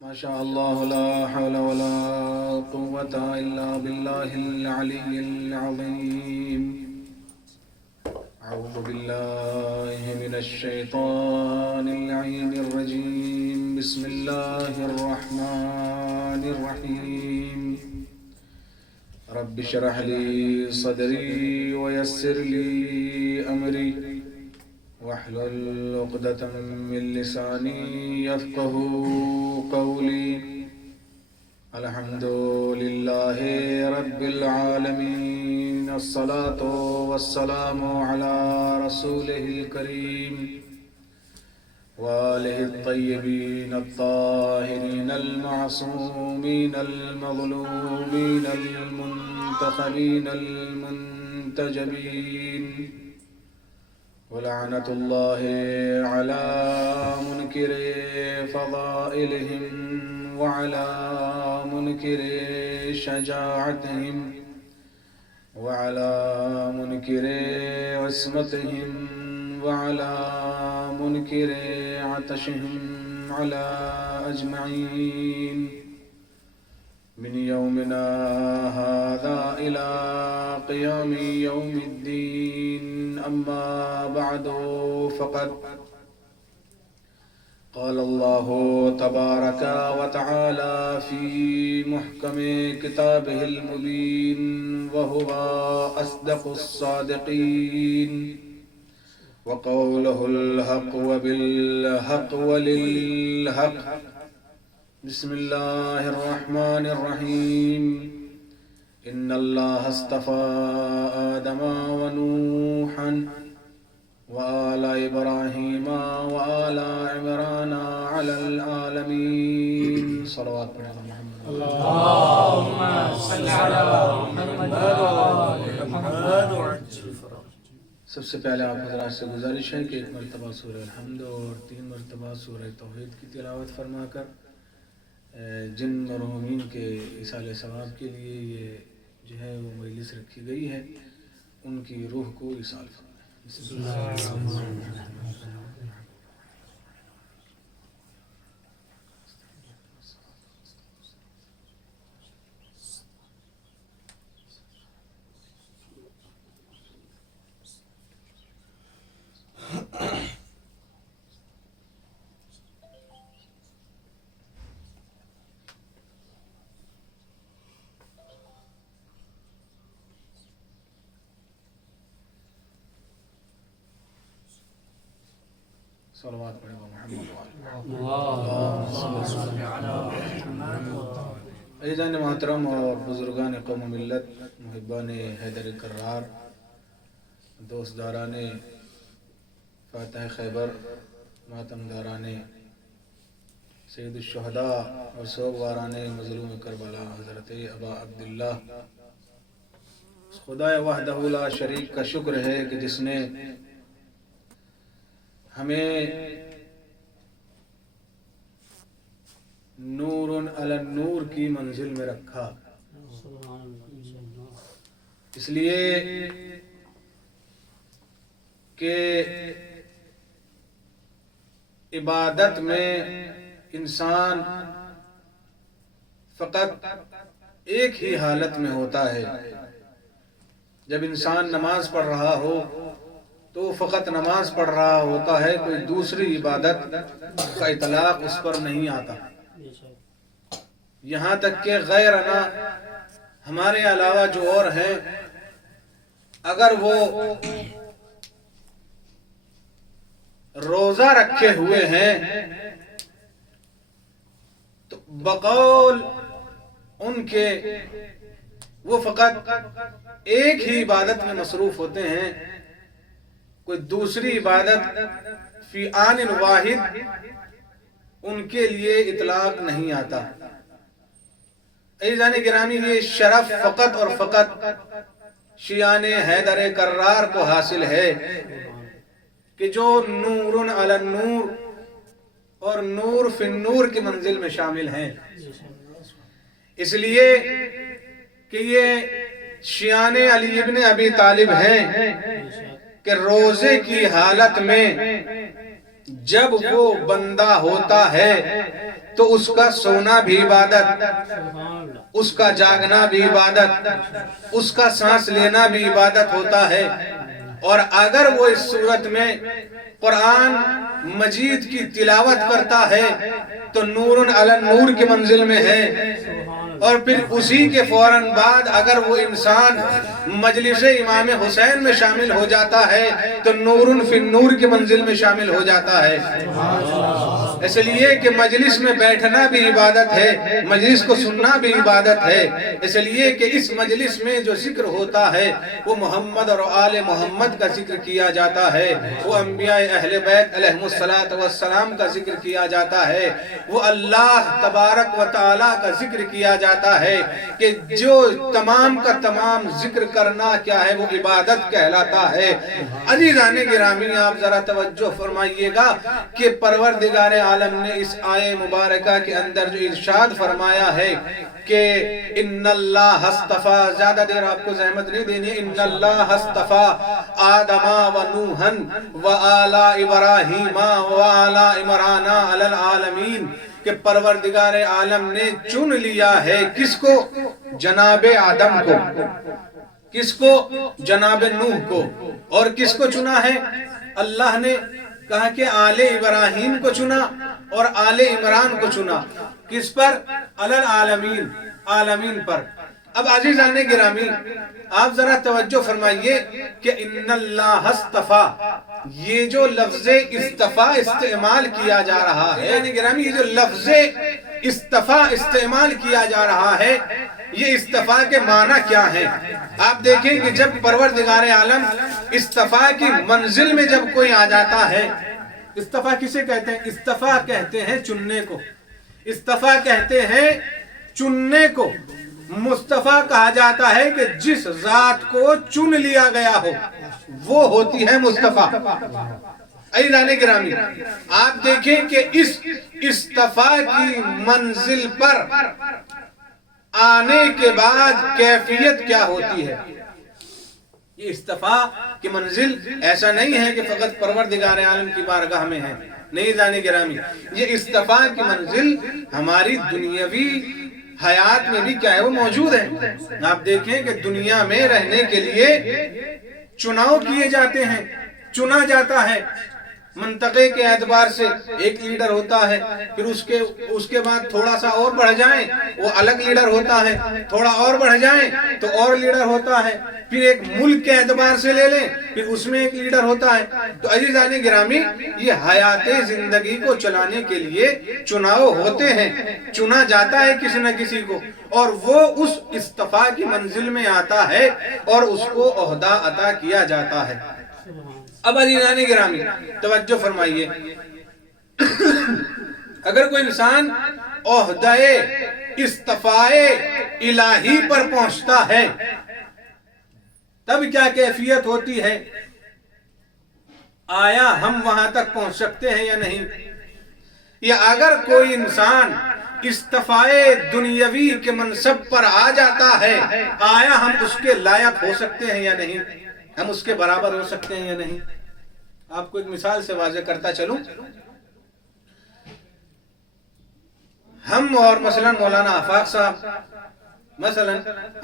ما شاء الله لا حول ولا قوة إلا بالله العلي العظيم. أعوذ بالله من الشيطان اللعين الرجيم. بسم الله الرحمن الرحيم. رب اشرح لي صدري ويسر لي أمري واحلل عقدة من لساني يفقه قولي. الحمد لله رب العالمين. الصلاة والسلام على رسوله الكريم وآله الطيبين الطاهرين المعصومين المظلومين المنتخبين المنتجبين. ولعنة الله على منكر فضائلهم وعلى منكر شجاعتهم وعلى منكر عصمتهم وعلى منكر عطشهم على أجمعين من يومنا هذا إلى قيام يوم الدين. أما بعد فقد قال الله تبارك وتعالى في محكم كتابه المبين وهو أصدق الصادقين وقوله الحق وبالحق وللحق. بسم الله الرحمن الرحيم. إن الله اصطفى آدم ونوحا وآل إبراهيم وآل عمران على العالمين. صلوات محمد. اللهم صل على محمد. سب سے پہلے آپ حضرات سے گزارش ہے کہ ایک مرتبہ سورہ الحمد اور 3 مرتبہ سورہ توحید کی تلاوت فرما کر جن مرحومین کے ایصال ثواب کے لیے یہ جو ہے وہ مجلس رکھی گئی ہے ان کی روح کو ایصال فرمائیں. بسم اللہ الرحمن الرحیم. صلوات پڑھیں محمد. عزیزان محترم اور بزرگان قوم و ملت، محبان حیدر کرار، دوستداران فاتح خیبر، ماتمداران سید الشہداء اور سوگواران مظلوم کربلا حضرت ابا عبداللہ، خدا وحدہ لا شریک کا شکر ہے کہ جس نے ہمیں نور علی النور کی منزل میں رکھا. اس لیے کہ عبادت میں انسان فقط ایک ہی حالت میں ہوتا ہے. جب انسان نماز پڑھ رہا ہو تو فقط نماز پڑھ رہا ہوتا ہے، کوئی دوسری عبادت کا اطلاق اس پر نہیں آتا. یہاں تک کہ غیر انا ہمارے علاوہ جو اور ہیں، اگر وہ روزہ رکھے ہوئے ہیں تو بقول ان کے وہ فقط ایک ہی عبادت میں مصروف ہوتے ہیں، کوئی دوسری عبادت فی آن واحد ان کے لیے اطلاق نہیں آتا. عزیزان گرامی، یہ شرف فقط اور فقط شیعان حیدر کرار کو حاصل ہے کہ جو نور علی النور اور نور فی النور کی منزل میں شامل ہیں. اس لیے کہ یہ شیعان علی ابن ابی طالب ہیں کہ روزے کی حالت میں جب وہ بندہ ہوتا ہے تو اس کا سونا بھی عبادت، اس کا جاگنا بھی عبادت، اس کا سانس لینا بھی عبادت ہوتا ہے۔ اور اگر وہ اس صورت میں قرآن مجید کی تلاوت کرتا ہے تو نور علی نور کی منزل میں ہے، اور پھر اسی کے فوراً بعد اگر وہ انسان مجلس امام حسین میں شامل ہو جاتا ہے تو نور فی النور کی منزل میں شامل ہو جاتا ہے۔ اس لیے کہ مجلس میں بیٹھنا بھی عبادت ہے، مجلس کو سننا بھی عبادت ہے، اس لیے کہ اس مجلس میں جو ذکر ہوتا ہے وہ محمد اور آل محمد کا ذکر کیا جاتا ہے، وہ انبیاء اہل بیت علیہم السلام کا ذکر کیا جاتا ہے، وہ اللہ تبارک و تعالی کا ذکر کیا جاتا ہے، کہ جو تمام کا تمام ذکر کرنا کیا ہے وہ عبادت کہلاتا ہے۔ عزیزان گرامی، آپ ذرا توجہ فرمائیے گا کہ پروردگار عالم نے اس آیے مبارکہ کے اندر جو ارشاد فرمایا ہے کہ ان اللہ اصطفیٰ، زیادہ دیر آپ کو زحمت نہیں دینی، ان اللہ اصطفیٰ آدم و نوحا و آل ابراہیم و آل عمران علی العالمین، کہ پروردگار عالم نے چن لیا ہے کس کو؟ جناب آدم کو، کس کو؟ جناب نوح کو، اور کس کو چنا ہے؟ اللہ نے کہا کہ آل ابراہیم کو چنا اور آل عمران کو چنا، کس پر؟ علی العالمین، عالمین پر۔ اب عزیزان گرامی، آپ ذرا توجہ فرمائیے کہ ان اللہ اصطفیٰ، یہ جو لفظ اصطفیٰ استعمال کیا جا رہا ہے، یعنی گرامی یہ جو لفظ اصطفیٰ استعمال کیا جا رہا ہے، یہ اصطفیٰ کے معنی کیا ہیں؟ آپ دیکھیں کہ جب پروردگار عالم اصطفیٰ کی منزل میں جب کوئی آ جاتا ہے، اصطفیٰ کسے کہتے ہیں؟ اصطفیٰ کہتے ہیں چننے کو، اصطفیٰ کہتے ہیں چننے کو۔ مصطفیٰ کہا جاتا ہے کہ جس ذات کو چن لیا گیا ہو وہ ہوتی ہے مصطفیٰ۔ عزیزان گرامی، آپ دیکھیں کہ اس اصطفیٰ کی منزل پر آنے کے بعد کیفیت کیا ہوتی ہے۔ یہ اصطفیٰ کی منزل ایسا نہیں ہے کہ فقط پروردگار عالم کی بارگاہ میں ہے، نہیں جانے گرامی، یہ اصطفیٰ کی منزل ہماری دنیاوی حیات میں بھی کیا ہے وہ موجود ہے۔ آپ دیکھیں کہ دنیا میں رہنے کے لیے چناؤ کیے جاتے ہیں، چنا جاتا ہے منطقے کے اعتبار سے، ایک لیڈر ہوتا ہے، پھر اس کے بعد تھوڑا سا اور بڑھ جائیں وہ الگ لیڈر ہوتا ہے، تھوڑا اور بڑھ جائیں تو اور لیڈر ہوتا ہے، پھر ایک ملک کے اعتبار سے لے لیں پھر اس میں ایک لیڈر ہوتا ہے۔ تو عزیزان گرامی، یہ حیات زندگی کو چلانے کے لیے چناؤ ہوتے ہیں، چنا جاتا ہے کسی نہ کسی کو، اور وہ اس اصطفیٰ کی منزل میں آتا ہے اور اس کو عہدہ عطا کیا جاتا ہے۔ اب عزیزان گرامی توجہ فرمائیے، اگر کوئی انسان عہدہ اصطفاء الہی پر پہنچتا ہے تب کیا کیفیت ہوتی ہے؟ آیا ہم وہاں تک پہنچ سکتے ہیں یا نہیں؟ یا اگر کوئی انسان اصطفاء دنیاوی کے منصب پر آ جاتا ہے، آیا ہم اس کے لائق ہو سکتے ہیں یا نہیں؟ ہم اس کے برابر ہو سکتے ہیں یا نہیں؟ آپ کو ایک مثال سے واضح کرتا چلوں، ہم اور مثلا مولانا آفاق صاحب، مثلا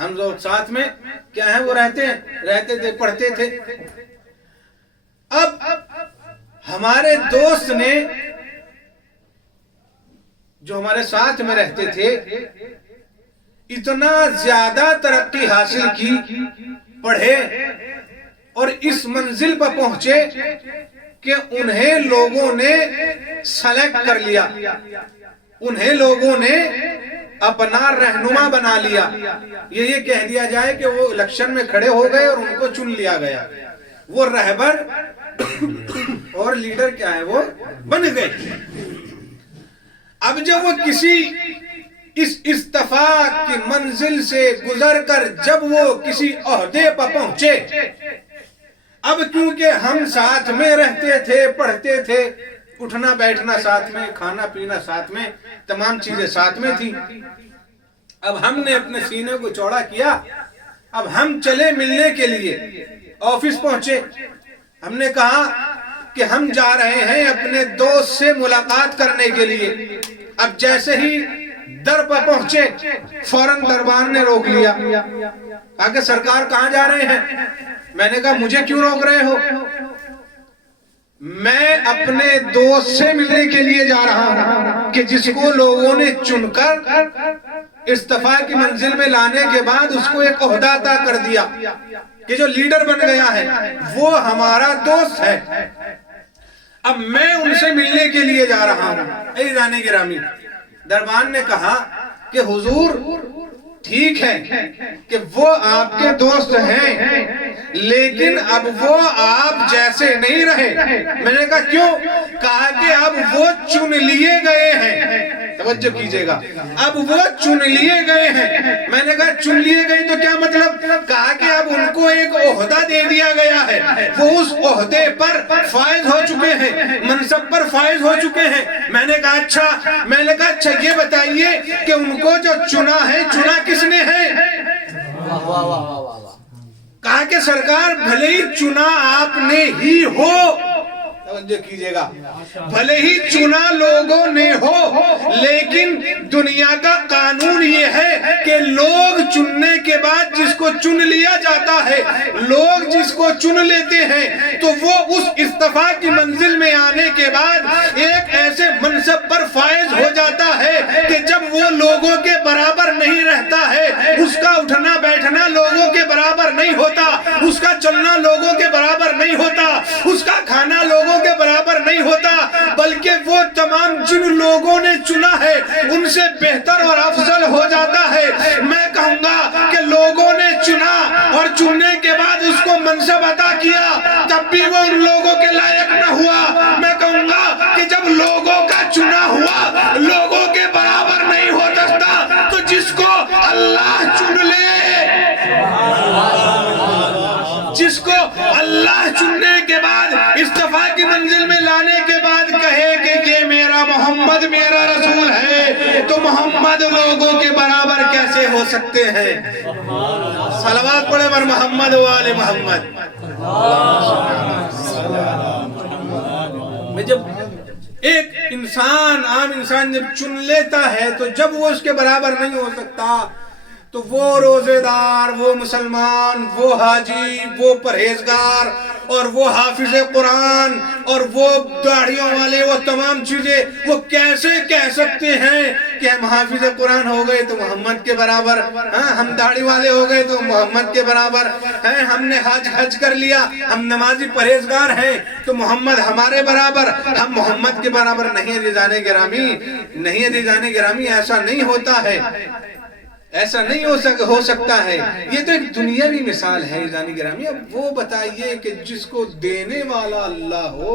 ہم لوگ ساتھ میں کیا ہیں وہ رہتے تھے، پڑھتے تھے۔ اب ہمارے دوست نے جو ہمارے ساتھ میں رہتے تھے اتنا زیادہ ترقی حاصل کی، پڑھے اور اس منزل پر پہنچے کہ انہیں لوگوں نے سلیکٹ کر لیا، انہیں لوگوں نے اپنا رہنما بنا لیا۔ یہ کہہ دیا جائے کہ وہ الیکشن میں کھڑے ہو گئے اور ان کو چن لیا گیا، وہ رہبر اور لیڈر کیا ہے وہ بن گئے۔ اب جب وہ کسی اس اصطفاء کی منزل سے گزر کر جب وہ کسی عہدے پر پہنچے، اب کیونکہ ہم ساتھ میں رہتے تھے، پڑھتے تھے، اٹھنا بیٹھنا ساتھ میں، کھانا پینا ساتھ میں، تمام چیزیں ساتھ میں تھی، اب ہم نے اپنے سینے کو چوڑا کیا، اب ہم چلے ملنے کے لیے، آفس پہنچے، ہم نے کہا کہ ہم جا رہے ہیں اپنے دوست سے ملاقات کرنے کے لیے۔ اب جیسے ہی در پر پہنچے فوراً دربان نے روک لیا، کہا کہ سرکار کہاں جا رہے ہیں؟ میں نے کہا مجھے کیوں روک رہے ہو؟ میں اپنے دوست سے ملنے کے لیے جا رہا ہوں کہ جس کو لوگوں نے چن کر استفا کی منزل میں لانے کے بعد اس کو ایک عہدہ عطا کر دیا کہ جو لیڈر بن گیا ہے وہ ہمارا دوست ہے، اب میں ان سے ملنے کے لیے جا رہا ہوں۔ عزیزان گرامی، دربان نے کہا کہ حضور ٹھیک ہے کہ وہ آپ کے دوست ہیں لیکن اب وہ آپ جیسے نہیں رہے۔ میں نے کہا کیوں؟ کہا کہ اب وہ چن لیے گئے ہیں۔ توجہ کیجئے گا، اب وہ چن لیے گئے ہیں۔ میں نے کہا چن لیے گئے تو کیا مطلب؟ کہا کہ اب ان کو ایک عہدہ دے دیا گیا ہے، وہ اس عہدے پر فائز ہو چکے ہیں، منصب پر فائز ہو چکے ہیں۔ میں نے کہا اچھا یہ بتائیے کہ ان کو جو چنا ہے، چنا کس نے ہے؟ کہا کہ سرکار بھلے ہی چنا آپ نے ہی ہو، توجہ کیجئے گا، بھلے ہی چنا لوگوں نے ہو لیکن دنیا کا قانون یہ ہے کہ لوگ چننے کے بعد جس کو چن لیا جاتا ہے، لوگ جس کو چن لیتے ہیں تو وہ اس استفا کی منزل میں آنے کے بعد ایک ایسے منصب پر فائز ہو جاتا ہے کہ جب وہ لوگوں کے برابر نہیں رہتا ہے، اس کا اٹھنا بیٹھنا لوگوں کے برابر نہیں ہوتا، اس کا چلنا لوگوں کے برابر نہیں ہوتا، اس کا کھانا لوگوں کے برابر نہیں ہوتا، بلکہ وہ تمام جن لوگوں نے چنا ہے ان سے بہتر اور افضل ہو جاتا ہے۔ میں کہوں گا کہ لوگوں نے چنا اور چننے کے بعد اس کو منصب عطا کیا تب بھی وہ ان لوگوں کے لائق نہ ہوا۔ میں کہوں گا کہ جب لوگوں کا چنا ہوا لوگوں کے برابر نہیں ہو سکتا تو جس کو اللہ چن لے، جس کو اللہ چننے کے بعد استفا کی منزل میں لانے کے بعد کہے کہ یہ میرا محمد میرا رسول ہے، تو محمد لوگوں کے برابر کیسے ہو سکتے ہیں؟ صلوات پڑھے بر محمد و آل محمد۔ میں جب ایک انسان عام انسان جب چن لیتا ہے تو جب وہ اس کے برابر نہیں ہو سکتا تو وہ روزے دار، وہ مسلمان، وہ حاجی، وہ پرہیزگار اور وہ حافظ قرآن اور وہ داڑھیوں والے، وہ تمام چیزیں وہ کیسے کہہ سکتے ہیں کہ ہم حافظ قرآن ہو گئے تو محمد کے برابر، ہم داڑھی والے ہو گئے تو محمد کے برابر ہیں، ہم نے حج کر لیا، ہم نمازی پرہیزگار ہیں تو محمد ہمارے برابر، ہم محمد کے برابر نہیں۔ عزیزان گرامی ایسا نہیں ہوتا ہے، ایسا نہیں ہو سکتا ہے۔ یہ تو ایک دنیاوی مثال ہے عزیزان گرامی۔ اب وہ بتائیے کہ جس کو دینے والا اللہ ہو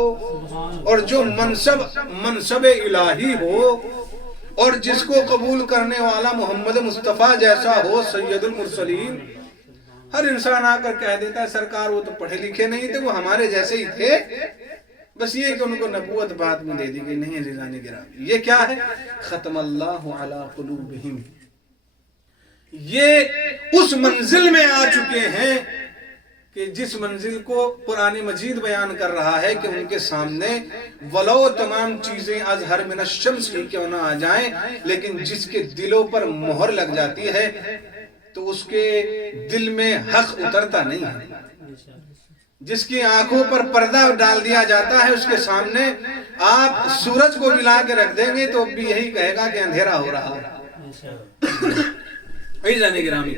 اور جو منصب الہی ہو اور جس کو قبول کرنے والا محمد مصطفیٰ جیسا ہو، سید المرسلین، ہر انسان آ کر کہہ دیتا ہے سرکار وہ تو پڑھے لکھے نہیں تھے، وہ ہمارے جیسے ہی تھے، بس یہ کہ ان کو نبوت بعد میں دے دی گئی۔ نہیں عزیزان گرامی، یہ کیا ہے؟ ختم اللہ علی قلوبہم، یہ اس منزل میں آ چکے ہیں کہ جس منزل کو قرآن مجید بیان کر رہا ہے کہ ان کے سامنے ولو تمام چیزیں ازہر من الشمس ہی کیوں نہ آ جائیں، لیکن جس کے دلوں پر مہر لگ جاتی ہے تو اس کے دل میں حق اترتا نہیں ہے۔ جس کی آنکھوں پر پردہ ڈال دیا جاتا ہے اس کے سامنے آپ سورج کو بھی لا کے رکھ دیں گے تو بھی یہی کہے گا کہ اندھیرا ہو رہا ہے۔ عزیزان گرامی،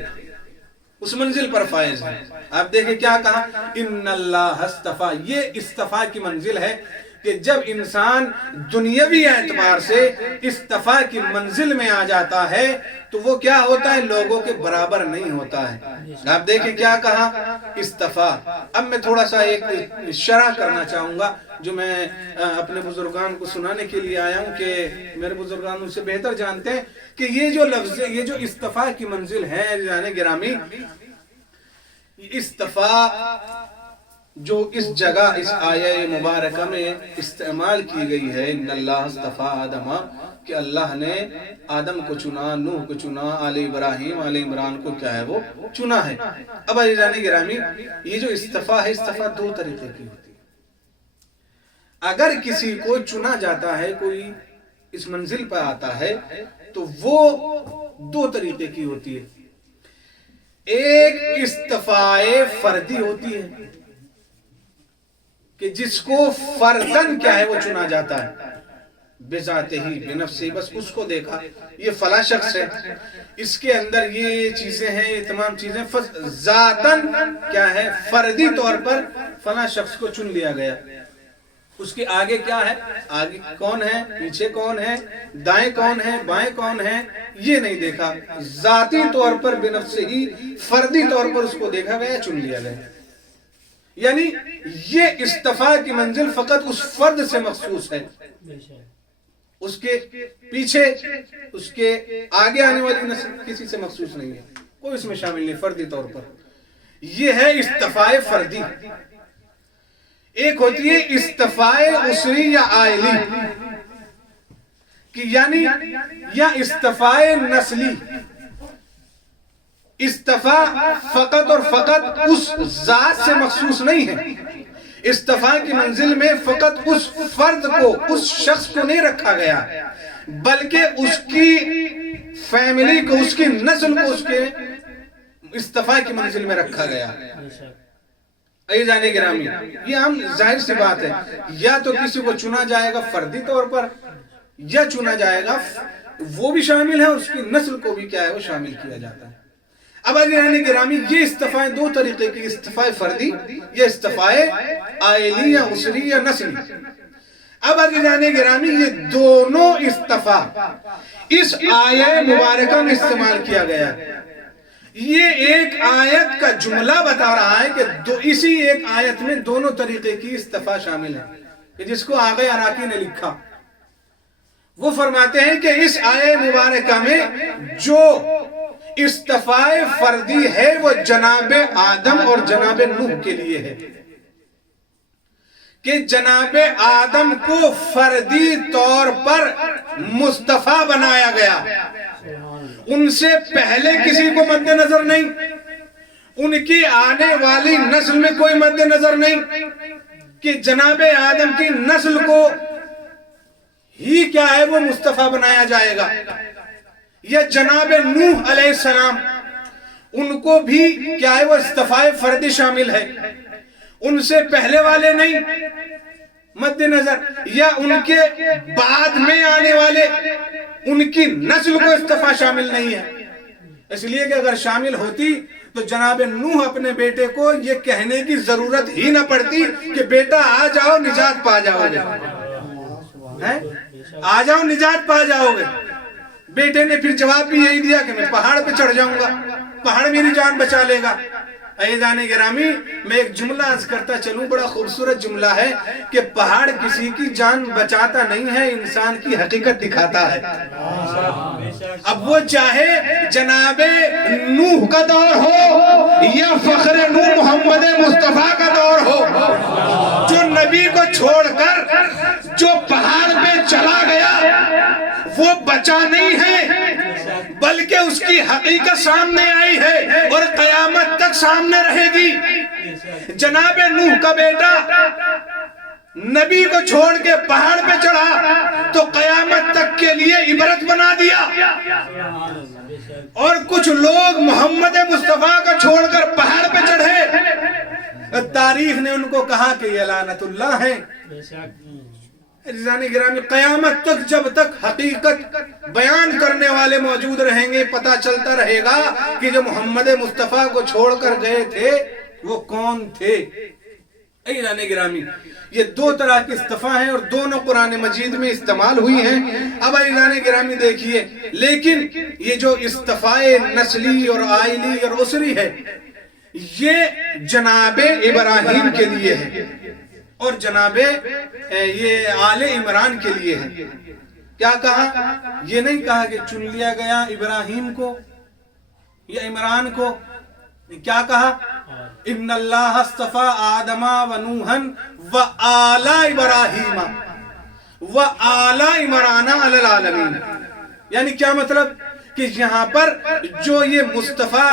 اس منزل پر فائز ہے۔ آپ دیکھیں کیا کہا، ان اللہ استفا، یہ استفا کی منزل ہے کہ جب انسان دنیاوی اعتبار سے استفا کی منزل میں آ جاتا ہے تو وہ کیا ہوتا ہے؟ لوگوں کے برابر نہیں ہوتا ہے۔ آپ دیکھیں کیا کہا، استفا۔ اب میں تھوڑا سا ایک شرح کرنا چاہوں گا جو میں اپنے بزرگان کو سنانے کے لیے آیا ہوں کہ میرے بزرگان ان سے بہتر جانتے ہیں کہ یہ جو لفظ، یہ جو استفا کی منزل ہے عزیزان گرامی، استفا جو اس جگہ اس آیہ مبارکہ میں استعمال کی گئی ہے، ان اللہ استفا آدم، کہ اللہ نے آدم کو چنا، نوح کو چنا، آل ابراہیم، آل عمران کو کیا ہے وہ چنا ہے۔ اب عزیزان گرامی، یہ جو استفا ہے، استفا دو طریقے کی ہوتی ہے۔ اگر کسی کو چنا جاتا ہے، کوئی اس منزل پر آتا ہے، تو وہ دو طریقے کی ہوتی ہے. ایک استفائے فردی ہوتی ہے کہ جس کو فردن کیا ہے وہ چنا جاتا ہے، بذاتہ ہی بنفسہ، بس اس کو دیکھا یہ فلاں شخص ہے، اس کے اندر یہ چیزیں ہیں، یہ تمام چیزیں، ذاتن کیا ہے فردی طور پر فلاں شخص کو چن لیا گیا. اس کے آگے کیا ہے، آگے کون ہے، پیچھے کون ہے، دائیں کون ہے، بائیں کون ہے، یہ نہیں دیکھا. ذاتی طور پر بنفسہ ہی فردی طور پر اس کو دیکھا گیا، چن لیا گیا. یعنی یہ اصطفاء کی منزل فقط اس فرد سے مخصوص ہے، اس کے پیچھے، اس کے آگے آنے والی نسل کسی سے مخصوص نہیں ہے، کوئی اس میں شامل نہیں. فردی طور پر یہ ہے اصطفاء فردی. ایک ہوتی ہے اصطفاء اسری یا عائلی کہ یعنی یا اصطفاء نسلی. اصطفاء فقط اور فقط اس ذات سے مخصوص نہیں ہے. اصطفاء کی منزل میں فقط اس فرد کو، اس شخص کو نہیں رکھا گیا، بلکہ اس کی فیملی کو، اس کی نسل کو اس کے اصطفاء کی منزل میں رکھا گیا. عزیزان گرامی، یہ ہم ظاہر سی بات ہے، یا تو کسی کو چنا جائے گا فردی طور پر، یا چنا جائے گا وہ بھی شامل ہے اور اس کی نسل کو بھی کیا ہے وہ شامل کیا جاتا ہے. اب عزیزان گرامی، یہ اصطفاء دو طریقے کی، اصطفاء فردی یا اصطفاء عائلی یا اسری یا نسلی. اب عزیزان گرامی، یہ دونوں اصطفاء اس آیہ مبارکہ میں استعمال کیا گیا. یہ ایک آیت کا جملہ بتا رہا ہے کہ اسی ایک آیت میں دونوں طریقے کی اصطفاء شامل ہے، کہ جس کو آغا عراقی نے لکھا. وہ فرماتے ہیں کہ اس آیہ مبارکہ میں جو اصطفاء فردی ہے وہ جناب آدم اور جناب نوح کے لیے ہے، کہ جناب آدم کو فردی طور پر مصطفیٰ بنایا گیا. ان سے پہلے کسی کو مد نظر نہیں، ان کی آنے والی نسل میں کوئی مد نظر نہیں، کہ جناب آدم کی نسل کو ہی کیا ہے وہ مصطفیٰ بنایا جائے گا. یا جناب نوح علیہ السلام، ان کو بھی کیا ہے وہ اصطفاء فردی شامل ہے، ان سے پہلے والے نہیں مد نظر، یا ان کے بعد میں آنے والے ان کی نسل کو اصطفاء شامل نہیں ہے. اس لیے کہ اگر شامل ہوتی تو جناب نوح اپنے بیٹے کو یہ کہنے کی ضرورت ہی نہ پڑتی کہ بیٹا آ جاؤ نجات پا جاؤ گے، آ جاؤ نجات پا جاؤ گے. بیٹے نے پھر جواب بھی یہی دیا کہ میں پہاڑ پہ چڑھ جاؤں گا، پہاڑ میری جان بچا لے گا. عزیزان گرامی، میں ایک جملہ عرض کرتا چلوں، بڑا خوبصورت جملہ ہے کہ پہاڑ کسی کی جان بچاتا نہیں ہے، انسان کی حقیقت دکھاتا ہے. اب وہ چاہے جناب نوح کا دور ہو یا فخر نوح محمد مصطفیٰ کا دور ہو، جو نبی کو چھوڑ کر جو پہاڑ پہ چلا گیا وہ بچا نہیں ہے، بلکہ اس کی حقیقت سامنے آئی ہے اور قیامت تک سامنے رہے گی. جناب نوح کا بیٹا نبی کو چھوڑ کے پہاڑ پہ چڑھا تو قیامت تک کے لیے عبرت بنا دیا، اور کچھ لوگ محمد مصطفیٰ کو چھوڑ کر پہاڑ پہ چڑھے، تاریخ نے ان کو کہا کہ یہ لعنت اللہ ہے. عزیزان گرامی، قیامت تک جب تک حقیقت بیان کرنے والے موجود رہیں گے، پتہ چلتا رہے گا کہ جو محمد مصطفیٰ کو چھوڑ کر گئے تھے وہ کون تھے. عزیزان گرامی، یہ دو طرح کی اصطفاء ہیں اور دونوں قرآن مجید میں استعمال ہوئی ہیں. اب عزیزان گرامی دیکھیے، لیکن یہ جو اصطفاء نسلی اور عائلی اور اسری ہے، یہ جناب ابراہیم کے لیے ہے اور جناب یہ آل عمران کے لیے ہے. کیا کہا؟ یہ نہیں کہا کہ چن لیا گیا ابراہیم کو یا عمران کو. کیا کہا؟ ان اللہ اصطفى آدم و نوحا و آل ابراہیم و آل عمران علی العالمین. یعنی کیا مطلب؟ کہ یہاں پر جو یہ مصطفیٰ،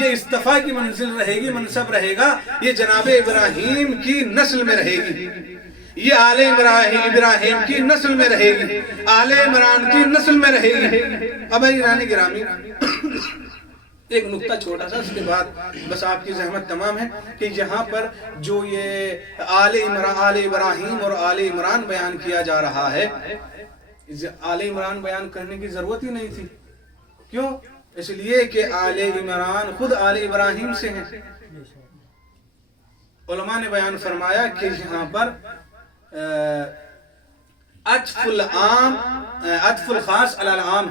یہ اصطفاء کی منزل رہے گی، منصب رہے گا، یہ جناب ابراہیم کی نسل میں رہے گی. یہ آل ابراہیم کی نسل میں رہے گی، آل عمران کی نسل میں رہے گی۔ اب عزیزان گرامی ایک نقطہ چھوٹا سا، اس کے بعد بس آپ کی زحمت تمام ہے کہ یہاں پر جو یہ آل ابراہیم اور آل عمران بیان کیا جا رہا ہے، آل عمران بیان کرنے کی ضرورت ہی نہیں تھی۔ کیوں؟ اس لیے کہ آل عمران خود آل ابراہیم سے ہیں۔ علماء نے بیان فرمایا کہ یہاں پر عطف الخاص علی العام،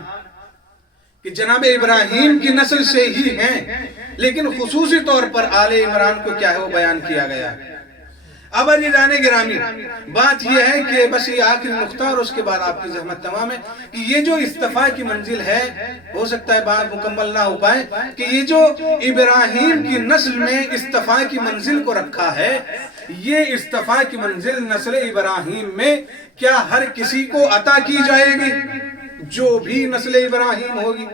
کہ جناب ابراہیم کی نسل سے ہی ہیں، لیکن خصوصی طور پر آل عمران کو کیا ہے وہ بیان کیا گیا۔ اب عزیزان گرامی بات یہ ہے کہ بس یہ آخری نقطہ اور اس کے بعد آپ کی زحمت تمام ہے کہ یہ جو اصطفاء کی منزل ہے، ہو سکتا ہے بات مکمل نہ ہو پائے، کہ یہ جو ابراہیم کی نسل میں اصطفاء کی منزل کو رکھا ہے، یہ اصطفاء کی منزل نسل ابراہیم میں کیا ہر کسی کو عطا کی جائے گی جو بھی نسل ابراہیم ہوگی،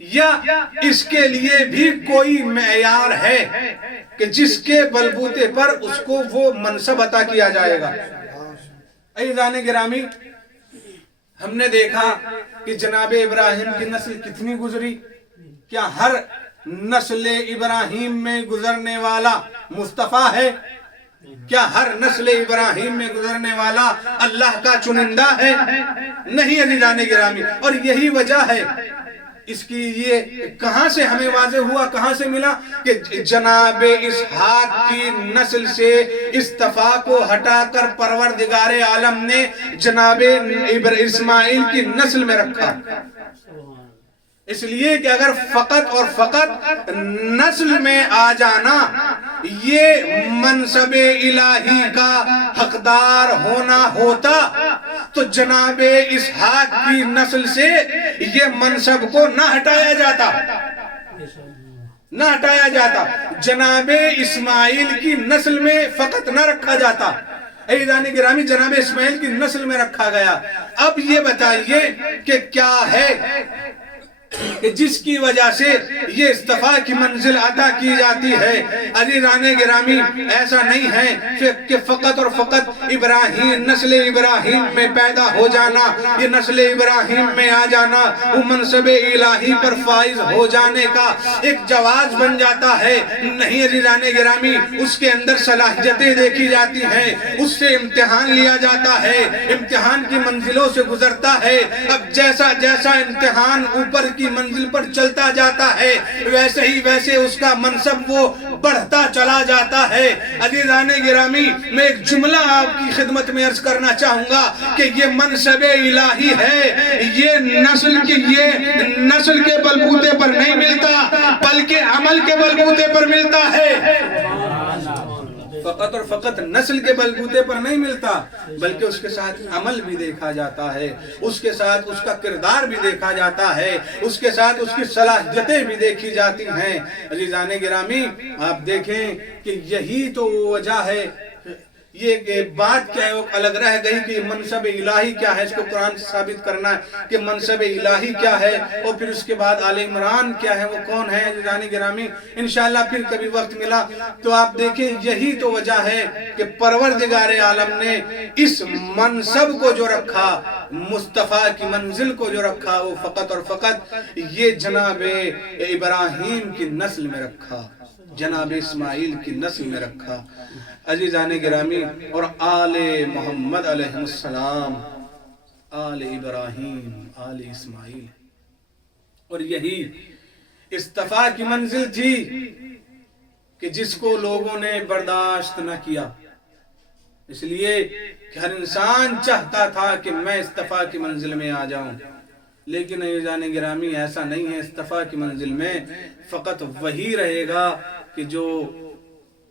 یا اس کے لیے بھی کوئی معیار ہے کہ جس کے بلبوتے پر اس کو وہ منصب عطا کیا جائے گا؟ عزیزان گرامی ہم نے دیکھا کہ جناب ابراہیم کی نسل کتنی گزری، کیا ہر نسل ابراہیم میں گزرنے والا مصطفیٰ ہے؟ کیا ہر نسل ابراہیم میں گزرنے والا اللہ کا چنندہ ہے؟ نہیں عزیزان گرامی، اور یہی وجہ ہے اس کی، یہ کہاں سے ہمیں واضح ہوا، کہاں سے ملا کہ جناب اسحاق کی نسل سے اصطفاء کو ہٹا کر پروردگار عالم نے جناب اسماعیل کی نسل میں رکھا۔ اس لیے کہ اگر فقط اور فقط نسل میں آ جانا یہ منصب الہی کا حقدار ہونا ہوتا تو جناب اسحاق کی نسل سے یہ منصب کو نہ ہٹایا جاتا، جناب اسماعیل کی نسل میں فقط نہ رکھا جاتا۔ عزیزان گرامی جناب اسماعیل کی نسل میں رکھا گیا۔ اب یہ بتائیے کہ کیا ہے کہ جس کی وجہ سے یہ اصطفاء کی منزل عطا کی جاتی ہے؟ عزیزان گرامی ایسا نہیں ہے کہ فقط اور فقط ابراہیم، نسل ابراہیم میں پیدا ہو جانا، یہ نسل ابراہیم میں آ جانا وہ منصب الہی پر فائز ہو جانے کا ایک جواز بن جاتا ہے۔ نہیں عزیزان گرامی، اس کے اندر صلاحیتیں دیکھی جاتی ہیں، اس سے امتحان لیا جاتا ہے، امتحان کی منزلوں سے گزرتا ہے۔ اب جیسا جیسا امتحان اوپر کی منزل پر چلتا جاتا ہے ویسے ہی ویسے اس کا منصب وہ بڑھتا چلا جاتا ہے۔ عزیزان گرامی میں ایک جملہ آپ کی خدمت میں عرض کرنا چاہوں گا کہ یہ منصب الہی ہے، یہ نسل کے بلبوتے پر نہیں ملتا بلکہ عمل کے بلبوتے پر ملتا ہے۔ فقط اور فقط نسل کے بلبوتے پر نہیں ملتا بلکہ اس کے ساتھ عمل بھی دیکھا جاتا ہے، اس کے ساتھ اس کا کردار بھی دیکھا جاتا ہے، اس کے ساتھ اس کی صلاحیتیں بھی دیکھی جاتی ہیں۔ عزیزان گرامی آپ دیکھیں کہ یہی تو وجہ ہے، یہ بات کیا ہے وہ الگ رہ گئی کہ منصب الہی کیا ہے، اس کو قرآن سے ثابت کرنا ہے کہ منصب الہی کیا ہے، اور پھر اس کے بعد آل عمران کیا ہے، وہ کون ہے۔ عزیزان گرامی انشاءاللہ پھر کبھی وقت ملا تو آپ دیکھیں یہی تو وجہ ہے کہ پروردگار عالم نے اس منصب کو جو رکھا، مصطفیٰ کی منزل کو جو رکھا، وہ فقط اور فقط یہ جناب ابراہیم کی نسل میں رکھا، جناب اسماعیل کی نسل میں رکھا۔ عزیزان گرامی اور آل محمد علیہ السلام، آل ابراہیم، آل اسماعیل، اور یہی اصطفاء کی منزل تھی کہ جس کو لوگوں نے برداشت نہ کیا، اس لیے کہ ہر انسان چاہتا تھا کہ میں اصطفاء کی منزل میں آ جاؤں، لیکن عزیزان گرامی ایسا نہیں ہے۔ اصطفاء کی منزل میں فقط وہی رہے گا کہ جو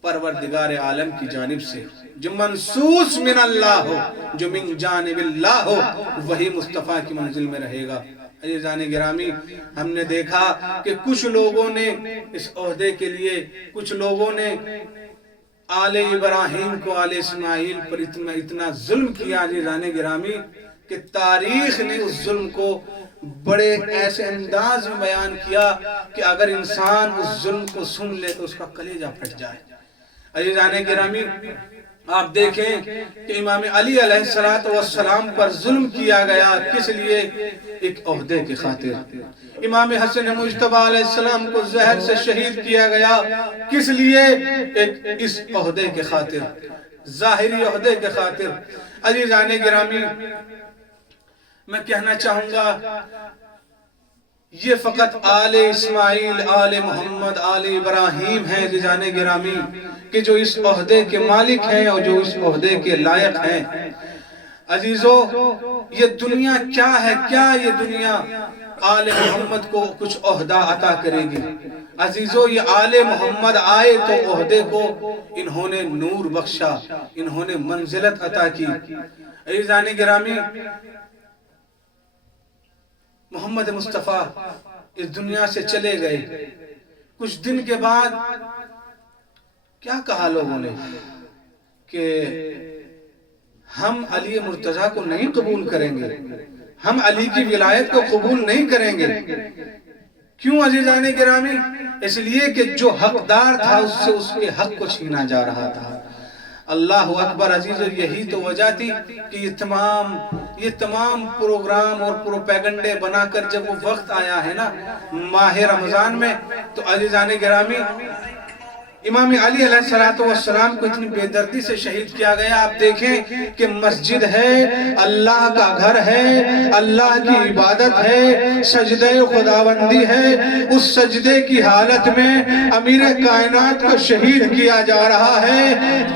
پروردگار عالم کی جانب سے، جو منصوص من اللہ ہو، جو من جانب اللہ ہو، وہی مصطفیٰ کی منزل میں رہے گا۔ عزیزان گرامی ہم نے دیکھا کہ کچھ لوگوں نے اس عہدے کے لیے، کچھ لوگوں نے آل ابراہیم کو، آل اسماعیل پر اتنا ظلم کیا عزیزان گرامی کہ تاریخ نے اس ظلم کو بڑے ایسے انداز میں بیان کیا کہ اگر انسان اس ظلم کو سن لے تو اس کا کلیجہ پھٹ جائے۔ عزیزان گرامی آپ دیکھیں کہ امام علی علیہ السلام پر ظلم کیا گیا، کس لیے؟ ایک عہدے کی خاطر۔ امام حسن مجتبی علیہ السلام کو زہر سے شہید کیا گیا، کس لیے؟ اس عہدے کی خاطر، ظاہری عہدے کی خاطر۔ عزیزان گرامی، میں کہنا چاہوں گا یہ فقط آل اسماعیل، آل محمد، آل ابراہیم ہیں عزیزان گرامی کہ جو اس عہدے کے مالک ہیں اور جو اس عہدے کے لائق ہیں۔ عزیزو، یہ دنیا کیا ہے؟ کیا یہ دنیا آل محمد کو کچھ عہدہ عطا کرے گی؟ عزیزو، یہ آل محمد آئے تو عہدے کو انہوں نے نور بخشا، انہوں نے منزلت عطا کی۔ عزیزان گرامی، محمد مصطفیٰ اس دنیا سے چلے گئے، کچھ دن کے بعد کیا کہا لوگوں نے کہ ہم علی مرتضیٰ کو نہیں قبول کریں گے، ہم علی کی ولایت کو قبول نہیں کریں گے۔ کیوں عزیزان گرامی؟ اس لیے کہ جو حقدار تھا اس سے اس کے حق کو چھینا جا رہا تھا۔ اللہ اکبر عزیزو، یہی تو وجہ تھی کہ یہ تمام پروگرام اور پروپیگنڈے بنا کر جب وہ وقت آیا ہے نا ماہ رمضان میں، تو عزیزان گرامی امام علی علیہ السلام کو اتنی بے دردی سے شہید کیا گیا۔ آپ دیکھیں کہ مسجد ہے، اللہ کا گھر ہے، اللہ کی عبادت ہے، سجدہ خداوندی ہے، اس سجدے کی حالت میں امیر کائنات کو شہید کیا جا رہا ہے۔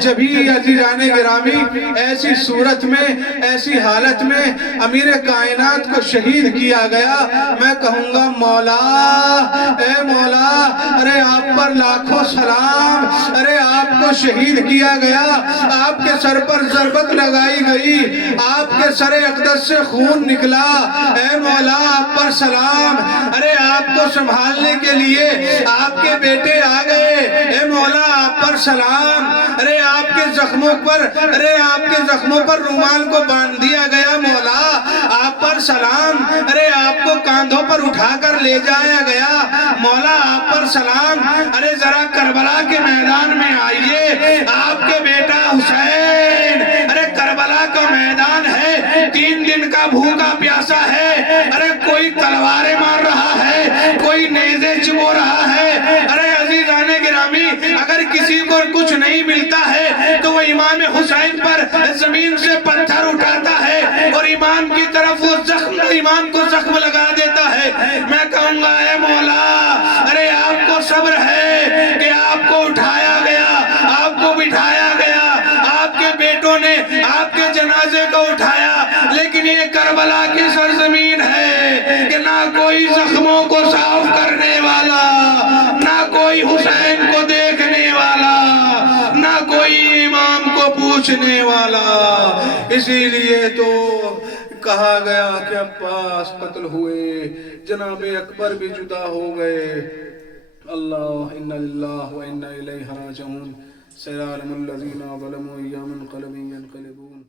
جبھی عزیزان گرامی ایسی صورت میں، ایسی حالت میں امیر کائنات کو شہید کیا گیا، میں کہوں گا مولا، اے مولا، ارے آپ پر لاکھوں سلام، ارے آپ کو شہید کیا گیا، آپ کے سر پر ضربت لگائی گئی، آپ کے سر اقدس سے خون نکلا، اے مولا آپ پر سلام، ارے آپ کو سنبھالنے کے لیے آپ کے بیٹے آ گئے، اے مولا آپ پر سلام، ارے آپ کے زخموں پر رومال کو باندھ دیا گیا، مولا آپ پر سلام، ارے آپ کو کاندھوں پر اٹھا کر لے جایا گیا، مولا آپ پر سلام، ارے ذرا کربلا کے میدان میں آئیے، آپ کے بیٹا حسین، ارے کربلا کا میدان ہے، 3 دن کا بھوکا پیاسا ہے، ارے کوئی تلواریں مار رہا ہے، کوئی نیزے چبو رہا ہے۔ ارے عزیزان گرامی، اگر کسی کو کچھ نہیں ملتا ہے تو وہ امام حسین پر زمین سے پتھر اٹھاتا ہے اور امام کی طرف وہ امام کو زخم لگا دیتا ہے۔ میں کہوں گا اے مولا، ارے آپ کو صبر ہے کہ آپ کو اٹھایا گیا، آپ کو بٹھایا گیا، آپ کے بیٹوں نے آپ کے جنازے کو اٹھایا، لیکن یہ کربلا کی سرزمین ہے کہ نہ کوئی زخموں کو صاف کرنے والا، نہ کوئی حسین کو دیکھنے والا، نہ کوئی امام کو پوچھنے والا۔ اسی لیے تو کہا گیا کہ عباس قتل ہوئے، جناب اکبر بھی جدا ہو گئے۔ اللہ انا للہ و انا الیہ راجعون۔ سيعلم الذين ظلموا أيام منقلب ينقلبون۔